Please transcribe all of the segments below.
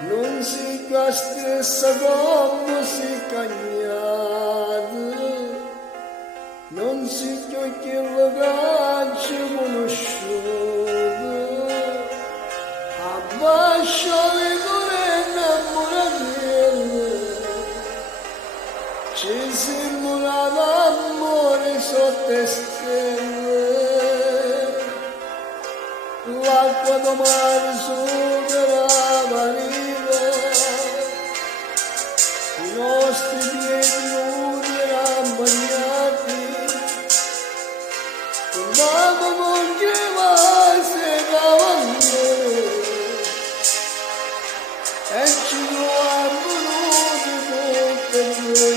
non si stessa come si cagnata, non si giochi la caccia conosciuta, abbascia le cuore innamorate, ci simula l'amore sotto stelle, l'acqua del mare supera la riva, i nostri piedi nudi erano bagnati, tornavo con che se cavallone, e ci trovavamo nudi tutte e due.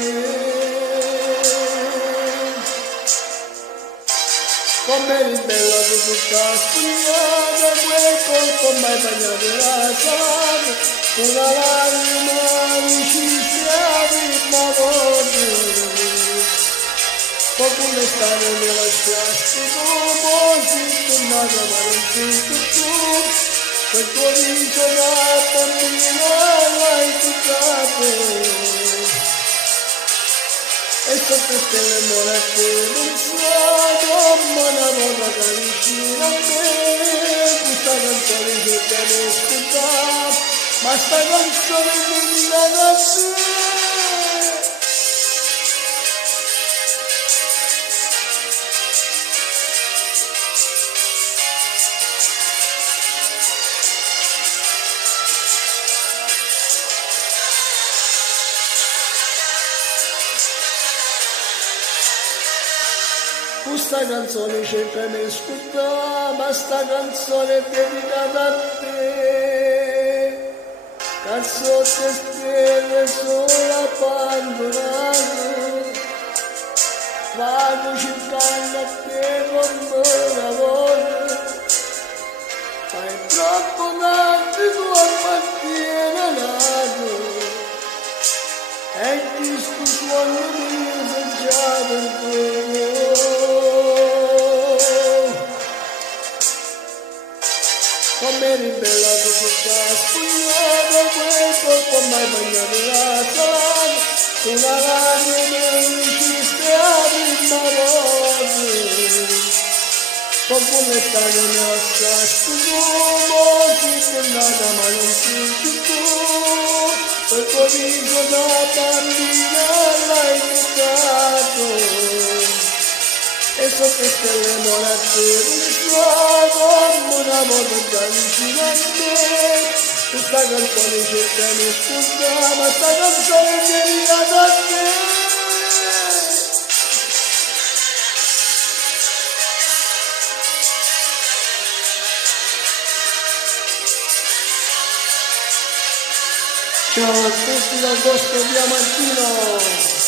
Come eri bella tu tutta spugnata, quel colpo mai bagnato la salata, una lacrima vicina a prima volta. Qualcuno l'estate mi lasciasti tu, poi si tornata ma non sei tu, quel tuo viso da bambina l'hai toccato. E sotto stelle morte non so come una volta che vicino a me, questa canzone che devi ascoltare, ma sta canzone vinta da te. Questa canzone cerca di ascoltare, ma sta canzone è dedicata a te. Calzotte stelle solo abbandonato, vado cercando a te come lavoro, ma è troppo tardi tu appartieni e il disco suono mio se già per quello. Come eri bella tu tutta spugnata, quel colpo mai bagnato la salata, una lacrima vicista a prima volta. Qualcuno l'estate mi lasciasti tu, poi si tornata ma non sei più tu, quel tuo viso da bambina l'hai toccato. E sotto stelle morate non so come una volta già vicino a me, questa canzone cerca di ascoltare, ma sta canzone è dedicata a te. Ciao a tutti dal vostro Diamantino.